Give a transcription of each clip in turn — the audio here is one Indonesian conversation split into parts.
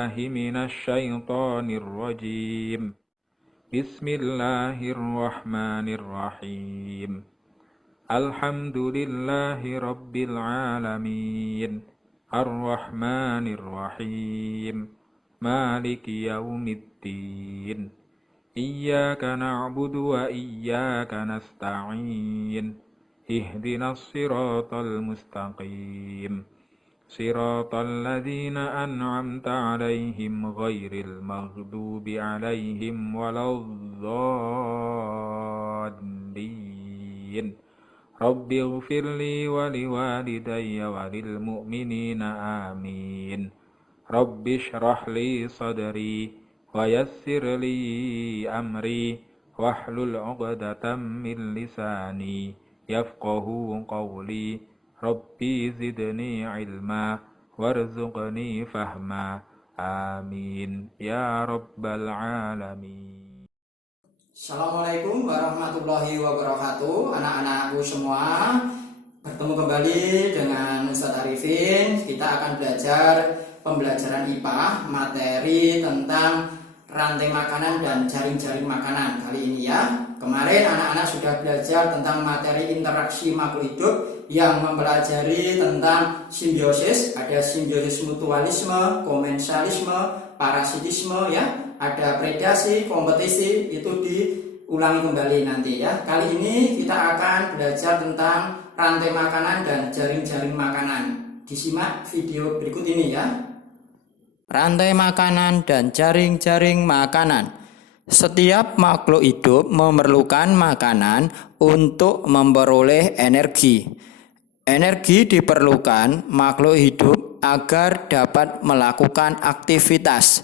بالله من الشيطان الرجيم بسم الله الرحمن الرحيم الحمد لله رب العالمين الرحمن الرحيم مالك يوم الدين إياك نعبد وإياك نستعين اهدنا الصراط المستقيم صراط الذين أنعمت عليهم غير المغضوب عليهم ولا الضالين رب اغفر لي ولوالدي وللمؤمنين آمين رب اشرح لي صدري ويسر لي أمري واحلل عقدة من لساني يفقه قولي ربي زدني علما وارزقني فهما آمين يا رب العالمين. Assalamualaikum warahmatullahi wabarakatuh. Anak-anakku semua, bertemu kembali dengan Ustadz Arifin. Kita akan belajar pembelajaran IPA, materi tentang rantai makanan dan jaring-jaring makanan kali ini ya. Kemarin anak-anak sudah belajar tentang materi interaksi makhluk hidup yang mempelajari tentang simbiosis, ada simbiosis mutualisme, komensalisme, parasitisme ya, ada predasi, kompetisi, itu diulangi kembali nanti ya. Kali ini kita akan belajar tentang rantai makanan dan jaring-jaring makanan. Disimak video berikut ini ya. Rantai makanan dan jaring-jaring makanan. Setiap makhluk hidup memerlukan makanan untuk memperoleh energi. Energi diperlukan makhluk hidup agar dapat melakukan aktivitas.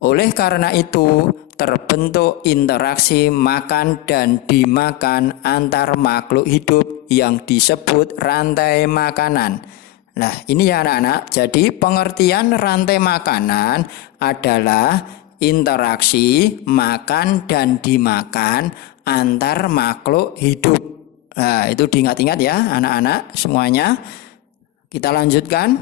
Oleh karena itu, terbentuk interaksi makan dan dimakan antar makhluk hidup yang disebut rantai makanan. Nah, ini ya anak-anak. Jadi pengertian rantai makanan adalah interaksi makan dan dimakan antar makhluk hidup. Nah, itu diingat-ingat ya anak-anak semuanya. Kita lanjutkan.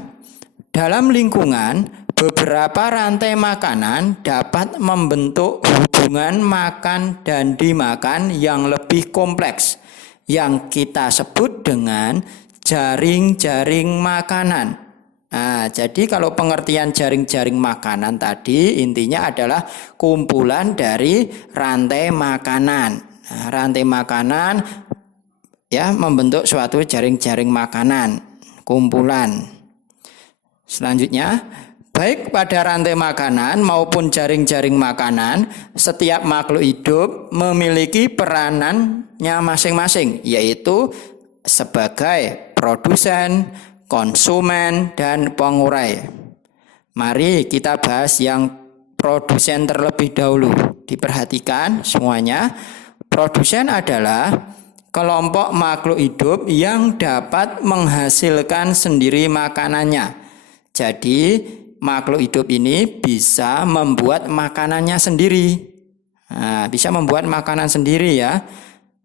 Dalam lingkungan, beberapa rantai makanan dapat membentuk hubungan makan dan dimakan yang lebih kompleks, yang kita sebut dengan jaring-jaring makanan. Nah, jadi kalau pengertian jaring-jaring makanan tadi intinya adalah kumpulan dari rantai makanan. Nah, rantai makanan ya membentuk suatu jaring-jaring makanan, kumpulan. Selanjutnya, baik pada rantai makanan maupun jaring-jaring makanan, setiap makhluk hidup memiliki peranannya masing-masing, yaitu sebagai produsen, konsumen, dan pengurai. Mari kita bahas yang produsen terlebih dahulu. Diperhatikan semuanya. Produsen adalah kelompok makhluk hidup yang dapat menghasilkan sendiri makanannya. Jadi makhluk hidup ini bisa membuat makanannya sendiri. Nah, bisa membuat makanan sendiri ya.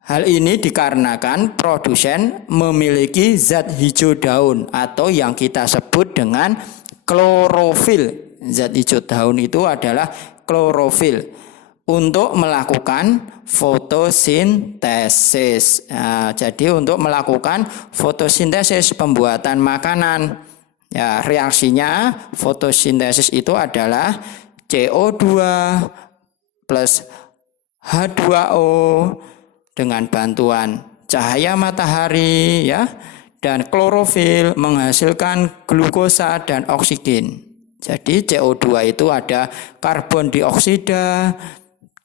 Hal ini dikarenakan produsen memiliki zat hijau daun atau yang kita sebut dengan klorofil. Zat hijau daun itu adalah klorofil untuk melakukan fotosintesis. Nah, jadi untuk melakukan fotosintesis pembuatan makanan. Ya, reaksinya fotosintesis itu adalah CO2 plus H2O dengan bantuan cahaya matahari ya, dan klorofil menghasilkan glukosa dan oksigen. Jadi CO2 itu ada karbon dioksida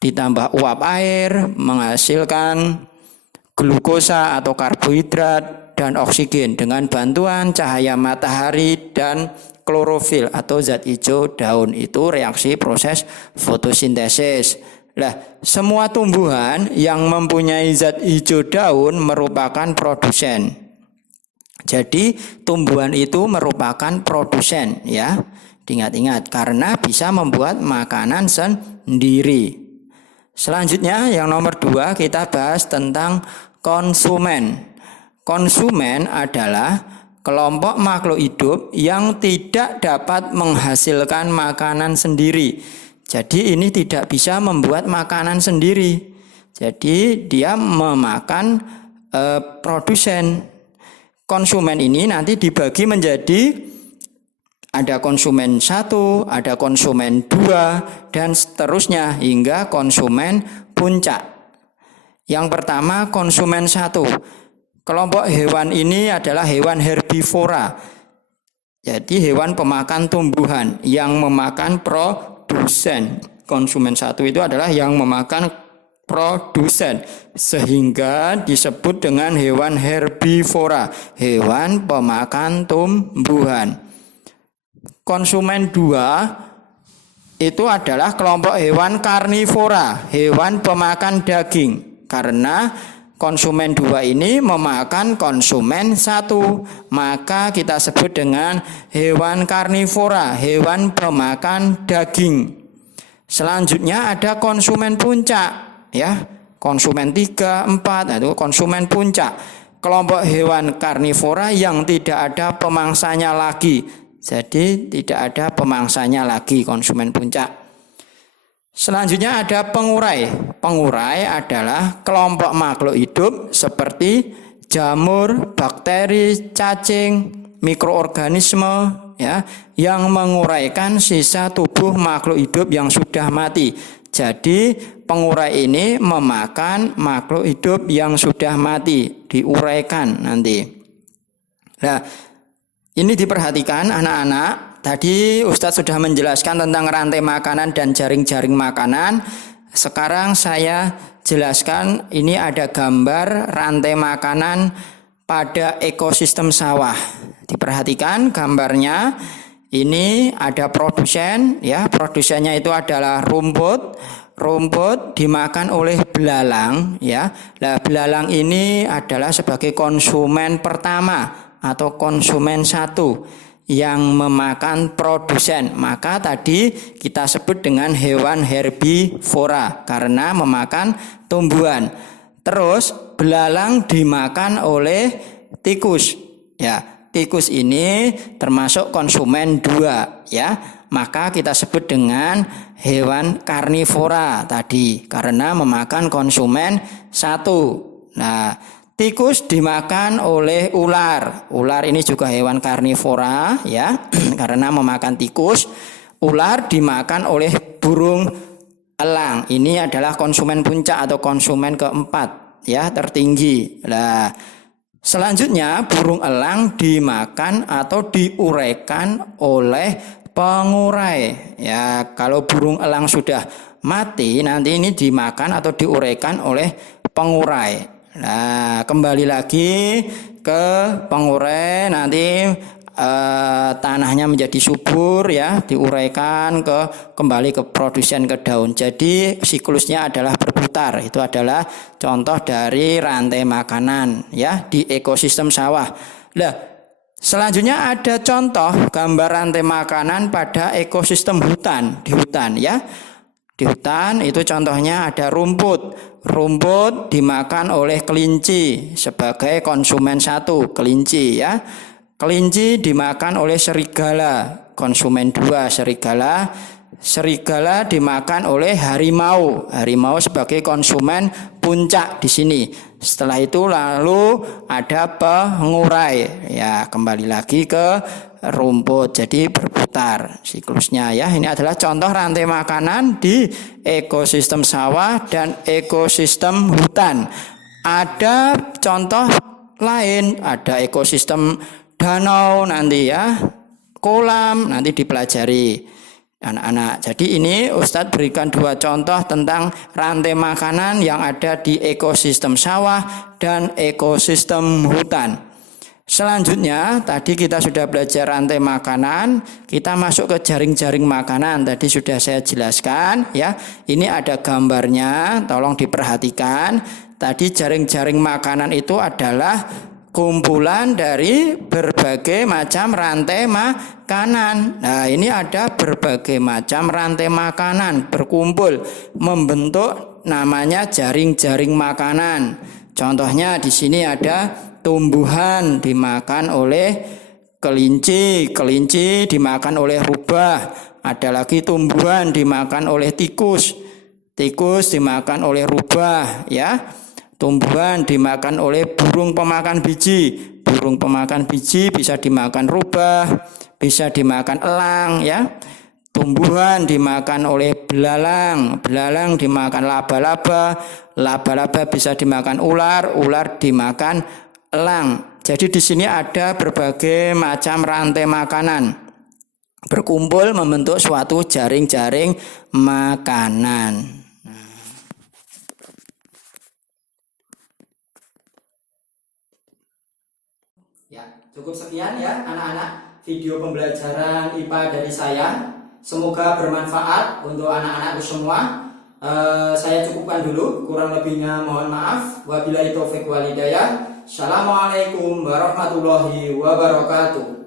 ditambah uap air menghasilkan glukosa atau karbohidrat dan oksigen dengan bantuan cahaya matahari dan klorofil atau zat hijau daun. Itu reaksi proses fotosintesis. Nah, semua tumbuhan yang mempunyai zat hijau daun merupakan produsen. Jadi tumbuhan itu merupakan produsen ya. Diingat-ingat karena bisa membuat makanan sendiri. Selanjutnya yang nomor 2 kita bahas tentang konsumen. Konsumen adalah kelompok makhluk hidup yang tidak dapat menghasilkan makanan sendiri. Jadi ini tidak bisa membuat makanan sendiri. Jadi dia memakan produsen. Konsumen ini nanti dibagi menjadi ada konsumen 1, ada konsumen 2, dan seterusnya hingga konsumen puncak. Yang pertama konsumen 1. Kelompok hewan ini adalah hewan herbivora. Jadi hewan pemakan tumbuhan yang memakan produsen. Konsumen 1 itu adalah yang memakan produsen, sehingga disebut dengan hewan herbivora, hewan pemakan tumbuhan. Konsumen 2 itu adalah kelompok hewan karnivora, hewan pemakan daging, karena konsumen 2 ini memakan konsumen 1, maka kita sebut dengan hewan karnivora, hewan pemakan daging. Selanjutnya ada konsumen puncak, ya, konsumen 3, 4, itu konsumen puncak, kelompok hewan karnivora yang tidak ada pemangsanya lagi. Jadi tidak ada pemangsanya lagi konsumen puncak. Selanjutnya ada pengurai. Pengurai adalah kelompok makhluk hidup seperti jamur, bakteri, cacing, mikroorganisme, ya, yang menguraikan sisa tubuh makhluk hidup yang sudah mati. Jadi pengurai ini memakan makhluk hidup yang sudah mati, diuraikan nanti. Nah, ini diperhatikan anak-anak. Tadi Ustadz sudah menjelaskan tentang rantai makanan dan jaring-jaring makanan. Sekarang saya jelaskan, ini ada gambar rantai makanan pada ekosistem sawah. Diperhatikan gambarnya. Ini ada produsen, ya, produsennya itu adalah rumput. Rumput dimakan oleh belalang, ya. Nah, belalang ini adalah sebagai konsumen pertama atau konsumen 1 yang memakan produsen. Maka tadi kita sebut dengan hewan herbivora karena memakan tumbuhan. Terus belalang dimakan oleh tikus, ya. Tikus ini termasuk konsumen 2, ya. Maka kita sebut dengan hewan karnivora tadi karena memakan konsumen 1. Nah, tikus dimakan oleh ular. Ular ini juga hewan karnivora, ya, karena memakan tikus. Ular dimakan oleh burung elang. Ini adalah konsumen puncak atau konsumen keempat, ya, tertinggi. Nah, selanjutnya burung elang dimakan atau diuraikan oleh pengurai. Ya, kalau burung elang sudah mati, nanti ini dimakan atau diuraikan oleh pengurai. Nah, kembali lagi ke pengurai, nanti tanahnya menjadi subur, ya, diuraikan kembali ke produsen, ke daun. Jadi siklusnya adalah berputar. Itu adalah contoh dari rantai makanan, ya, di ekosistem sawah. Nah, selanjutnya ada contoh gambar rantai makanan pada ekosistem hutan, di hutan, ya. Di hutan itu contohnya ada rumput. Rumput dimakan oleh kelinci sebagai konsumen 1, kelinci, ya. Kelinci dimakan oleh serigala, konsumen 2, serigala. Serigala dimakan oleh harimau, harimau sebagai konsumen puncak di sini. Setelah itu lalu ada pengurai, ya, kembali lagi ke rumput. Jadi berputar siklusnya, ya. Ini adalah contoh rantai makanan di ekosistem sawah dan ekosistem hutan. Ada contoh lain, ada ekosistem danau nanti, ya, kolam nanti dipelajari anak-anak. Jadi ini Ustadz berikan 2 contoh tentang rantai makanan yang ada di ekosistem sawah dan ekosistem hutan. Selanjutnya tadi kita sudah belajar rantai makanan, kita masuk ke jaring-jaring makanan. Tadi sudah saya jelaskan, ya. Ini ada gambarnya, tolong diperhatikan. Tadi jaring-jaring makanan itu adalah kumpulan dari berbagai macam rantai makanan. Nah, ini ada berbagai macam rantai makanan berkumpul membentuk namanya jaring-jaring makanan. Contohnya di sini ada tumbuhan dimakan oleh kelinci, kelinci dimakan oleh rubah. Ada lagi tumbuhan dimakan oleh tikus, tikus dimakan oleh rubah, ya. Tumbuhan dimakan oleh burung pemakan biji, burung pemakan biji bisa dimakan rubah, bisa dimakan elang, ya. Tumbuhan dimakan oleh belalang, belalang dimakan laba-laba, laba-laba bisa dimakan ular, ular dimakan elang. Jadi di sini ada berbagai macam rantai makanan berkumpul membentuk suatu jaring-jaring makanan. Ya, cukup sekian ya anak-anak video pembelajaran IPA dari saya. Semoga bermanfaat untuk anak-anakku semua. Saya cukupkan dulu, kurang lebihnya mohon maaf. Wabillahi taufik wal hidayah. Assalamualaikum warahmatullahi wabarakatuh.